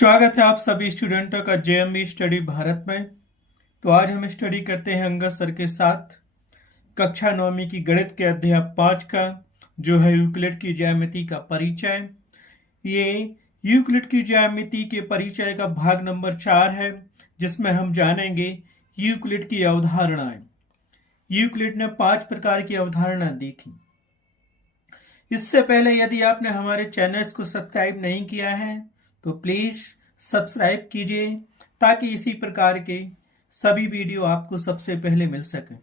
स्वागत है आप सभी स्टूडेंटों का जेएमबी स्टडी भारत में। तो आज हम स्टडी करते हैं अंगद सर के साथ कक्षा 9वीं की गणित के अध्याय 5 का, जो है यूक्लिड की ज्यामिति का परिचय। ये यूक्लिड की ज्यामिति के परिचय का भाग नंबर 4 है, जिसमें हम जानेंगे यूक्लिड की अवधारणाएं। यूक्लिड ने 5 प्रकार की अवधारणा दी थी। इससे पहले यदि आपने हमारे चैनल्स को सब्सक्राइब नहीं किया है तो प्लीज सब्सक्राइब कीजिए, ताकि इसी प्रकार के सभी वीडियो आपको सबसे पहले मिल सके।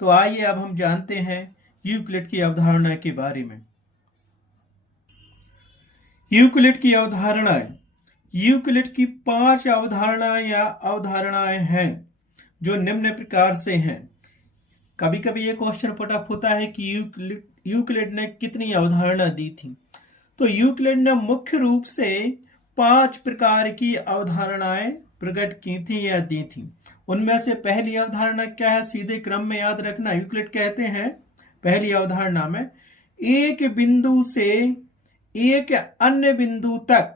तो आइए अब हम जानते हैं यूक्लिड की अवधारणा के बारे में। यूक्लिड की अवधारणाएं। यूक्लिड की 5 अवधारणाएं या अवधारणाएं हैं, जो निम्न प्रकार से हैं। कभी कभी ये क्वेश्चन पुटअप होता है कि यूक्लिड ने कितनी अवधारणा दी थी। तो यूक्लिड ने मुख्य रूप से 5 प्रकार की अवधारणाएं प्रकट की थी या दी थी। उनमें से पहली अवधारणा क्या है, सीधे क्रम में याद रखना। यूक्लिड कहते हैं पहली अवधारणा में एक बिंदु से एक अन्य बिंदु तक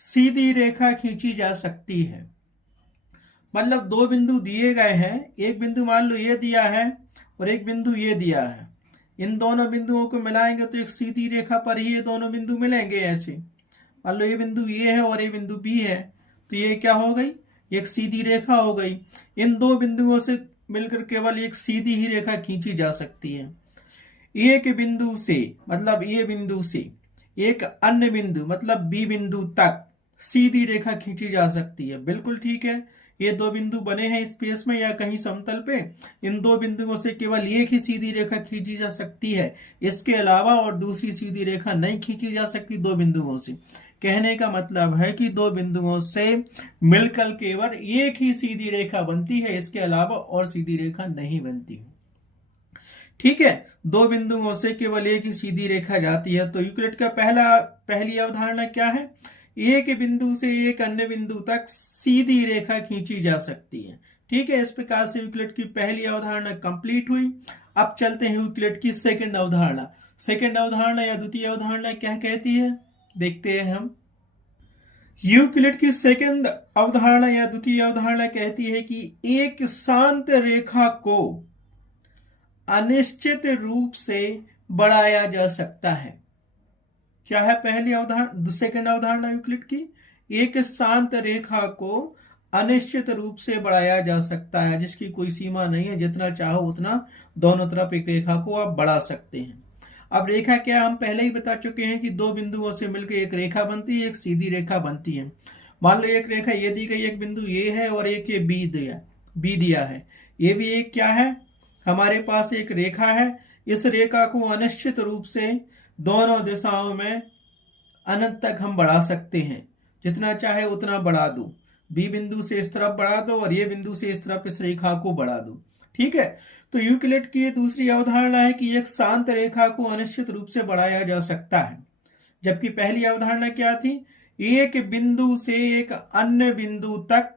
सीधी रेखा खींची जा सकती है। मतलब 2 बिंदु दिए गए हैं, एक बिंदु मान लो ये दिया है और एक बिंदु ये दिया है। इन दोनों बिंदुओं को मिलाएंगे तो एक सीधी रेखा पर ही ये दोनों बिंदु मिलेंगे। ऐसे मान लो ये बिंदु ये है और ये बिंदु बी है, तो ये क्या हो गई, एक सीधी रेखा हो गई। इन 2 बिंदुओं से मिलकर केवल एक सीधी ही रेखा खींची जा सकती है। एक बिंदु से मतलब ए बिंदु से एक अन्य बिंदु मतलब बी बिंदु तक सीधी रेखा खींची जा सकती है। बिल्कुल ठीक है। ये 2 बिंदु बने हैं स्पेस में या कहीं समतल पे, इन 2 बिंदुओं से केवल एक ही सीधी रेखा खींची जा सकती है। इसके अलावा और दूसरी सीधी रेखा नहीं खींची जा सकती 2 बिंदुओं से। कहने का मतलब है कि 2 बिंदुओं से मिलकर केवल एक ही सीधी रेखा बनती है, इसके अलावा और सीधी रेखा नहीं बनती है। ठीक है, 2 बिंदुओं से केवल एक ही सीधी रेखा जाती है। तो यूक्लिड का पहली अवधारणा क्या है, एक बिंदु से एक अन्य बिंदु तक सीधी रेखा खींची जा सकती है। ठीक है, इस प्रकार से यूक्लिड की पहली अवधारणा कंप्लीट हुई। अब चलते हैं यूक्लिड की सेकंड अवधारणा। सेकंड अवधारणा या द्वितीय अवधारणा क्या कहती है, देखते हैं हम। यूक्लिड की सेकंड अवधारणा या द्वितीय अवधारणा कहती है कि एक शांत रेखा को अनिश्चित रूप से बढ़ाया जा सकता है। क्या है पहली अवधारणा, सेकंड अवधारणा यूक्लिड की, एक शांत रेखा को अनिश्चित रूप से बढ़ाया जा सकता है, जिसकी कोई सीमा नहीं है। जितना चाहो उतना दोनों तरफ एक रेखा को आप बढ़ा सकते हैं। अब रेखा क्या, हम पहले ही बता चुके हैं कि 2 बिंदुओं से मिलकर एक रेखा बनती है, एक सीधी रेखा बनती है। मान लो एक रेखा ये दी गई, एक बिंदु ये है और एक ये बी दिया है। ये भी एक क्या है, हमारे पास एक रेखा है। इस रेखा को अनिश्चित रूप से दोनों दिशाओं में अनंत तक हम बढ़ा सकते हैं। जितना चाहे उतना बढ़ा दो। बी बिंदु से इस तरफ बढ़ा दो और ये बिंदु से इस तरफ इस रेखा को बढ़ा दो। ठीक है, तो यूक्लिड की दूसरी अवधारणा है कि एक शांत रेखा को अनिश्चित रूप से बढ़ाया जा सकता है। जबकि पहली अवधारणा क्या थी, एक बिंदु से एक अन्य बिंदु तक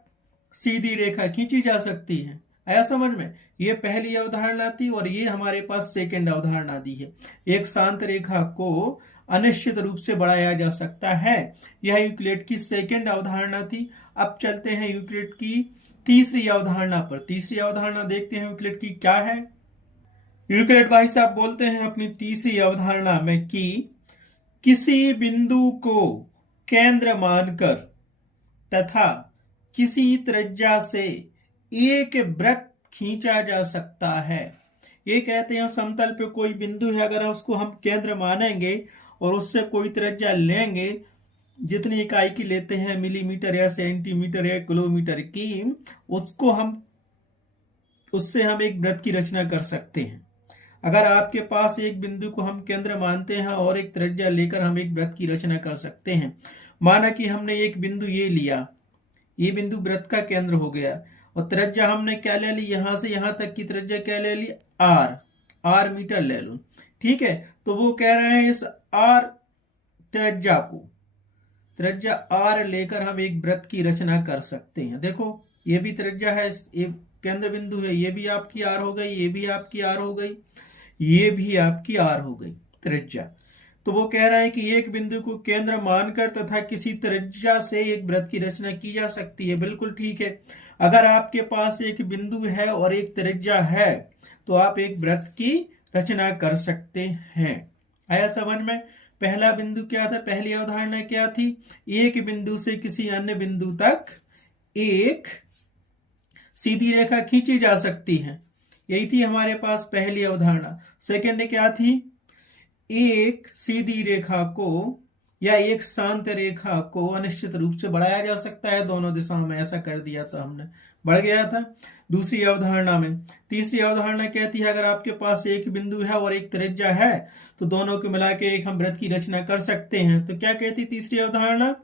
सीधी रेखा खींची जा सकती है। आया समझ में, ये पहली अवधारणा थी और ये हमारे पास सेकंड अवधारणा दी है। एक शांत रेखा को अनिश्चित रूप से बढ़ाया जा सकता है, यह यूक्लिड की सेकंड अवधारणा थी। अब चलते हैं यूक्लिड की तीसरी अवधारणा पर। तीसरी अवधारणा देखते हैं यूक्लिड की क्या है। यूक्लिड भाई साहब बोलते हैं अपनी तीसरी अवधारणा में कि किसी बिंदु को केंद्र मानकर तथा किसी त्रिज्या से एक वृत्त खींचा जा सकता है। ये कहते हैं समतल पे कोई बिंदु है, अगर उसको हम केंद्र मानेंगे और उससे कोई त्रिज्या लेंगे, जितनी इकाई की लेते हैं, मिलीमीटर या सेंटीमीटर या किलोमीटर की, उससे हम एक वृत्त की रचना कर सकते हैं। अगर आपके पास एक बिंदु को हम केंद्र मानते हैं और एक त्रिज्या लेकर हम एक वृत्त की रचना कर सकते हैं। माना कि हमने एक बिंदु ये लिया, ये बिंदु वृत्त का केंद्र हो गया और त्रिज्या हमने क्या ले ली, यहां से यहां तक की त्रिज्या क्या ले ली, आर मीटर ले लो। ठीक है, तो वो कह रहे हैं इस आर त्रिज्या आर लेकर हम एक वृत्त की रचना कर सकते हैं। देखो ये भी त्रिज्या है, ये केंद्र बिंदु है, ये भी आपकी आर हो गई, ये भी आपकी आर हो गई, ये भी आपकी आर हो गई त्रिज्या। तो वो कह रहा है कि एक बिंदु को केंद्र मानकर तथा किसी त्रिज्या से एक वृत्त की रचना की जा सकती है। बिल्कुल ठीक है। अगर आपके पास एक बिंदु है और एक त्रिज्या है तो आप एक वृत्त की रचना कर सकते हैं। आया समझ में? पहला बिंदु क्या था, पहली अवधारणा क्या थी? एक बिंदु से किसी अन्य बिंदु तक एक सीधी रेखा खींची जा सकती है। यही थी हमारे पास पहली अवधारणा। सेकंड क्या थी? एक सीधी रेखा को या एक शांत रेखा को अनिश्चित रूप से बढ़ाया जा सकता है दोनों दिशाओं में। ऐसा कर दिया था हमने, बढ़ गया था दूसरी अवधारणा में। तीसरी अवधारणा कहती है अगर आपके पास एक बिंदु है और एक त्रिज्या है तो दोनों को मिला के एक हम वृत्त की रचना कर सकते हैं। तो क्या कहती तीसरी अवधारणा?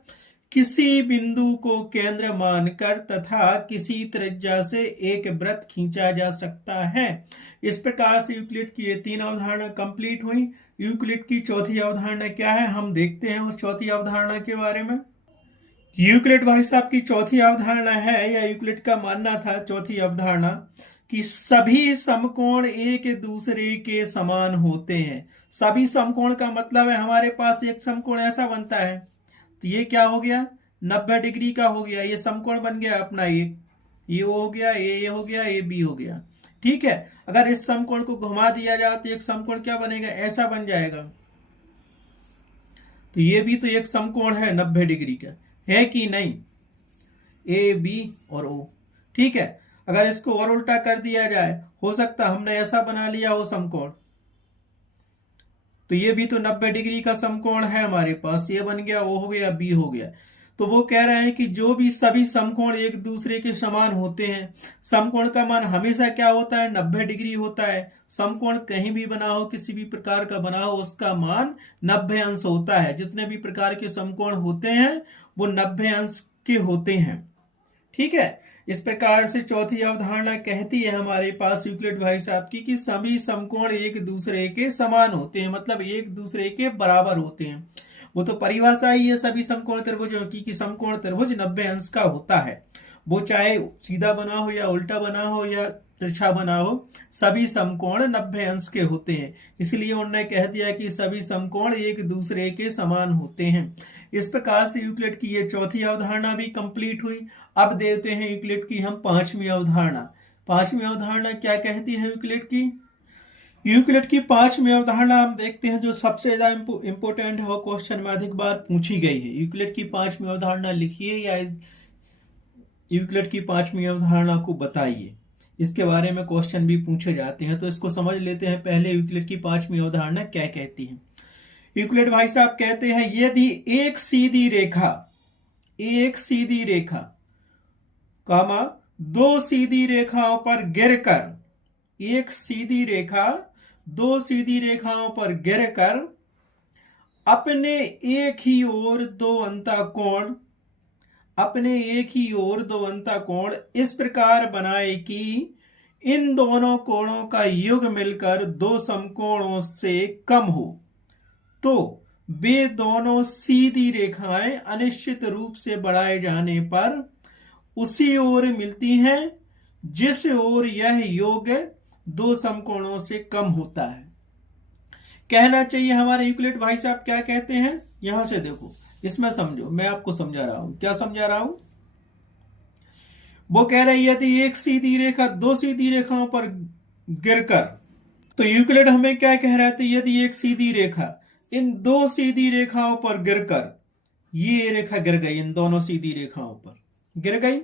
किसी बिंदु को केंद्र मानकर तथा किसी त्रिज्या से एक वृत्त खींचा जा सकता है। इस प्रकार से यूक्लिड की ये तीन अवधारणा कंप्लीट हुई। यूक्लिड की चौथी अवधारणा क्या है, हम देखते हैं उस चौथी अवधारणा के बारे में। यूक्लिड भाई साहब की चौथी अवधारणा है, या यूक्लिड का मानना था चौथी अवधारणा कि सभी समकोण एक दूसरे के समान होते हैं। सभी समकोण का मतलब है हमारे पास एक समकोण ऐसा बनता है, तो ये क्या हो गया, 90 डिग्री का हो गया। ये समकोण बन गया अपना, ये हो गया, ये हो गया, ये बी हो गया। ठीक है। अगर इस समकोण को घुमा दिया जाए तो एक समकोण क्या बनेगा, ऐसा बन जाएगा। तो ये भी तो एक समकोण है 90 डिग्री का, है कि नहीं? ए बी और ओ। ठीक है। अगर इसको और उल्टा कर दिया जाए, हो सकता हमने ऐसा बना लिया हो समकोण, तो ये भी तो 90 डिग्री का समकोण है हमारे पास। ये बन गया, ओ हो गया, बी हो गया। तो वो कह रहे हैं कि जो भी सभी समकोण एक दूसरे के समान होते हैं, समकोण का मान हमेशा क्या होता है, 90 डिग्री होता है। समकोण कहीं भी बना हो, किसी भी प्रकार का बना हो, उसका मान 90 अंश होता है। जितने भी प्रकार के समकोण होते हैं वो 90 अंश के होते हैं। ठीक है। इस प्रकार से चौथी अवधारणा कहती है हमारे पास यूक्लिड भाई साहब की कि सभी समकोण एक दूसरे के समान होते हैं, मतलब एक दूसरे के बराबर होते हैं। वो तो परिभाषा ही है सभी समकोण त्रिभुजों की कि समकोण त्रिभुज 90 अंश का होता है। वो चाहे सीधा बना हो या उल्टा बना हो या तिरछा बना हो, सभी समकोण 90 अंश के होते हैं। इसलिए उन्होंने कह दिया कि सभी समकोण एक दूसरे के समान होते हैं। इस प्रकार से यूक्लिड की ये चौथी अवधारणा भी कंप्लीट हुई। अब देखते हैं यूक्लिड की हम पांचवी अवधारणा। पांचवी अवधारणा क्या कहती है यूक्लिड की? यूक्लिड की पांचवी अवधारणा हम देखते हैं जो सबसे ज्यादा इंपोर्टेंट है, क्वेश्चन में अधिक बार पूछी गई है। यूक्लिड की पांचवी अवधारणा लिखिए या यूक्लिड की पांचवी अवधारणा को बताइए। इसके बारे में क्वेश्चन भी पूछे जाते हैं, तो इसको समझ लेते हैं पहले यूक्लिड की पांचवी अवधारणा क्या कहती है। यूक्लिड भाई साहब कहते हैं यदि एक सीधी रेखा कामा दो सीधी रेखाओं पर गिरकर, एक सीधी रेखा दो सीधी रेखाओं पर गिरकर अपने एक ही ओर दो अंतःकोण इस प्रकार बनाए कि इन दोनों कोणों का योग मिलकर दो समकोणों से कम हो, तो वे दोनों सीधी रेखाएं अनिश्चित रूप से बढ़ाए जाने पर उसी ओर मिलती हैं जिस ओर यह योग दो समकोणों से कम होता है। कहना चाहिए हमारे यूक्लिड भाई साहब क्या कहते हैं, यहां से देखो, इसमें समझो, मैं आपको समझा रहा हूं। क्या समझा रहा हूं? वो कह रही है यदि एक सीधी रेखा दो सीधी रेखाओं पर गिरकर, तो यूक्लिड हमें क्या कह रहा था, यदि एक सीधी रेखा इन दो सीधी रेखाओं पर गिरकर, ये रेखा गिर गई, इन दोनों सीधी रेखाओं पर गिर गई,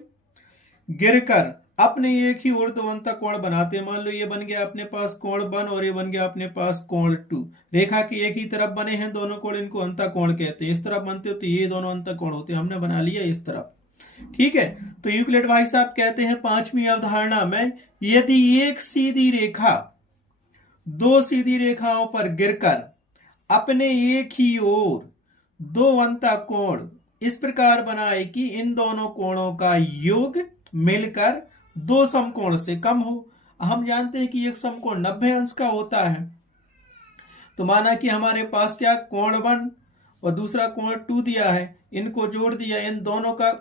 गिरकर अपने एक ही ऊर्ध्ववंता कोण बनाते हैं। मान लो ये बन गया अपने पास कोण 1 और ये बन गया अपने पास कोण 2। रेखा की एक ही तरफ बने हैं दोनों कोण, इनको अंता कोण कहते हैं। इस तरफ बनते हो तो ये दोनों अंता कोण होते हैं, हमने बना लिया इस तरफ। ठीक है। तो यूक्लिड भाई साहब कहते हैं पांचवी अवधारणा में यदि एक सीधी रेखा दो सीधी रेखाओं पर गिरकर अपने एक ही ओर दो अंता कोण इस प्रकार बनाए कि इन दोनों कोणों का योग मिलकर दो समकोण से कम हो। हम जानते हैं कि एक समकोण 90 अंश का होता है, तो माना कि हमारे पास क्या कोण 1 और दूसरा कोण 2 दिया है, इनको जोड़ दिया, इन दोनों का,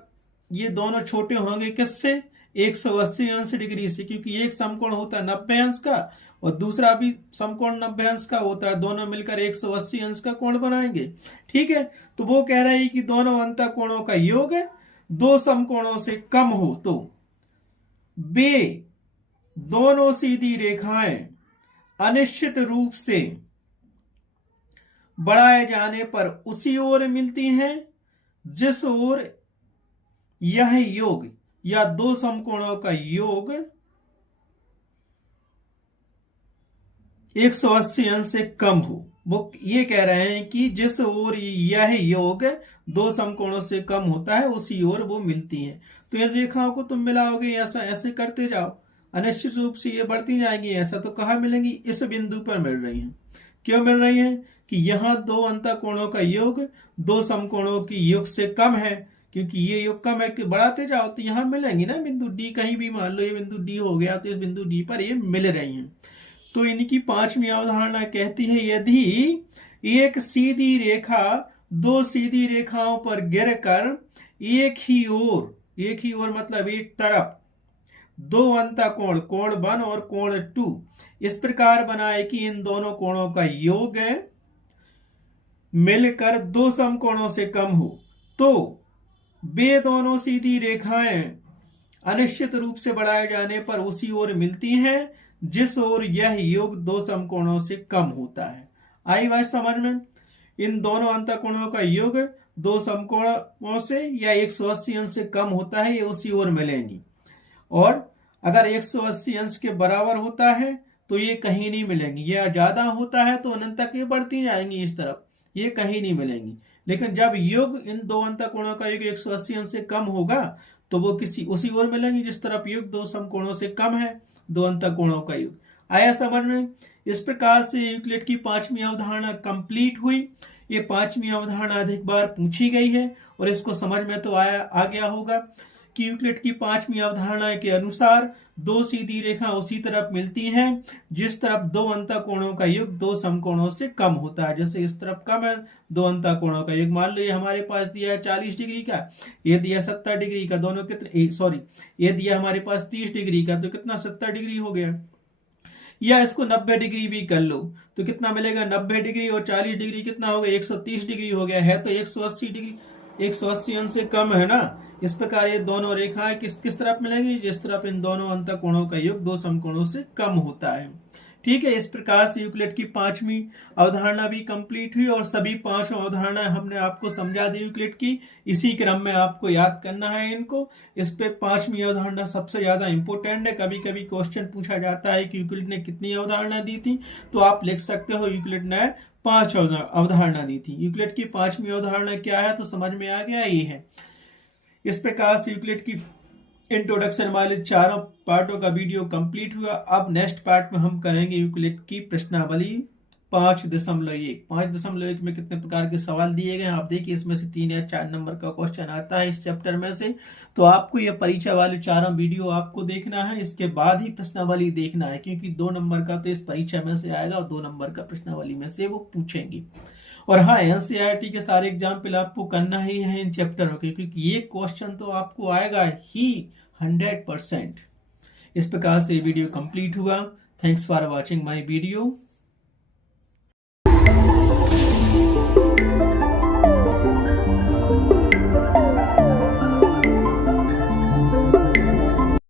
ये दोनों छोटे होंगे किससे, 180 अंश डिग्री से, क्योंकि एक समकोण होता है 90 अंश का और दूसरा भी समकोण 90 अंश का होता है, दोनों मिलकर 180 अंश का कोण बनाएंगे। ठीक है, तो वो कह रहे हैं कि दोनों अंतःकोणों का योग दो समकोणों से कम हो तो वे दोनों सीधी रेखाएं अनिश्चित रूप से बढ़ाए जाने पर उसी ओर मिलती हैं जिस ओर यह योग या दो समकोणों का योग 180 अंश से कम हो। वो ये कह रहे हैं कि जिस ओर यह योग दो समकोणों से कम होता है उसी ओर वो मिलती हैं। तो इन रेखाओं को तुम मिलाओगे, ऐसा ऐसे करते जाओ, अनिश्चित रूप से ये बढ़ती जाएंगी। ऐसा तो कहाँ मिलेंगी? इस बिंदु पर मिल रही हैं। क्यों मिल रही हैं? कि यहाँ दो अंतःकोणों का योग दो समकोणों की योग से कम है, क्योंकि ये योग कम है कि बढ़ाते जाओ तो यहाँ मिलेंगी ना बिंदु डी। कहीं भी मान लो ये बिंदु डी हो गया तो इस बिंदु डी पर ये मिल रही हैं। तो इनकी पांचवी अवधारणा कहती है यदि एक सीधी रेखा दो सीधी रेखाओं पर गिरकर एक ही ओर मतलब एक तरफ दो अंतःकोण कोण 1 और कोण 2 इस प्रकार बनाए कि इन दोनों कोणों का योग मिलकर दो समकोणों से कम हो, तो वे दोनों सीधी रेखाएं अनिश्चित रूप से बढ़ाए जाने पर उसी ओर मिलती हैं जिस ओर यह योग दो समकोणों से कम होता है। आई बात समझ में? इन दोनों अंतःकोणों का योग दो समकोणों से या 180 अंश से कम होता है, ये उसी ओर मिलेंगी। और अगर 180 अंश के बराबर होता है तो ये कहीं नहीं मिलेंगी, या ज्यादा होता है तो अनंत तक ये बढ़ती जाएंगी इस तरफ, ये कहीं नहीं मिलेंगी। लेकिन जब योग इन दो अंतःकोणों का योग 180 अंश से कम होगा तो वो किसी उसी ओर मिलेंगी जिस तरफ योग दो समकोणों से कम है, दो अंतःकोणों का योग। आया समझ में? इस प्रकार से यूक्लिड की पांचवी अवधारणा कंप्लीट हुई। ये पांचवी अवधारणा अधिक बार पूछी गई है और इसको समझ में तो आ गया होगा कि यूक्लिड की पांचवी अवधारणा के अनुसार दो सीधी रेखा उसी तरफ मिलती हैं जिस तरफ दो अंतःकोणों का योग दो समकोणों से कम होता है। जैसे इस तरफ कम है दो अंतःकोणों का योग, मान लो ये हमारे पास दिया है 40 डिग्री का, ये दिया 70 डिग्री का, दोनों कितने ये दिया हमारे पास 30 डिग्री का, तो कितना 70 डिग्री हो गया। या इसको 90 डिग्री भी कर लो तो कितना मिलेगा? 90 डिग्री और 40 डिग्री कितना हो गया? 130 डिग्री हो गया है। तो 180 डिग्री 180 अंश से कम है ना। इस प्रकार ये दोनों रेखाएं किस तरफ मिलेंगी? जिस तरफ इन दोनों अंतःकोणों का योग दो समकोणों से कम होता है। ठीक है, इस प्रकार से यूक्लिड की पांचवी अवधारणा भी कंप्लीट हुई और सभी पांचों अवधारणा हमने आपको समझा दी यूक्लिड की। इसी क्रम में आपको याद करना है इनको। इस पे पांचवी अवधारणा सबसे ज्यादा इंपोर्टेंट है। कभी कभी क्वेश्चन पूछा जाता है कि यूक्लिड ने कितनी अवधारणा दी थी, तो आप लिख सकते हो यूक्लिड ने 5 अवधारणा दी थी। यूक्लिड की पांचवी अवधारणा क्या है तो समझ में आ गया, ये है। इस प्रकार से यूक्लिड की इंट्रोडक्शन वाले चारों पार्टों का वीडियो कंप्लीट हुआ। अब नेक्स्ट पार्ट में हम करेंगे यूक्लिड की प्रश्नावली 5.1। 5.1 में कितने प्रकार के सवाल दिए गए हैं आप देखिए, इसमें से 3 या 4 नंबर का क्वेश्चन आता है इस चैप्टर में से। तो आपको यह परीक्षा वाले चारों वीडियो आपको देखना है, इसके बाद ही प्रश्नावली देखना है, क्योंकि 2 नंबर का तो इस परीक्षा में से आएगा और 2 नंबर का प्रश्नावली में से वो पूछेंगे। और हाँ, एनसीईआरटी के सारे एग्जाम्पल आपको करना ही है इन चैप्टरों के, क्योंकि ये क्वेश्चन तो आपको आएगा ही 100%। इस प्रकार से वीडियो कंप्लीट हुआ। Thanks for watching my video.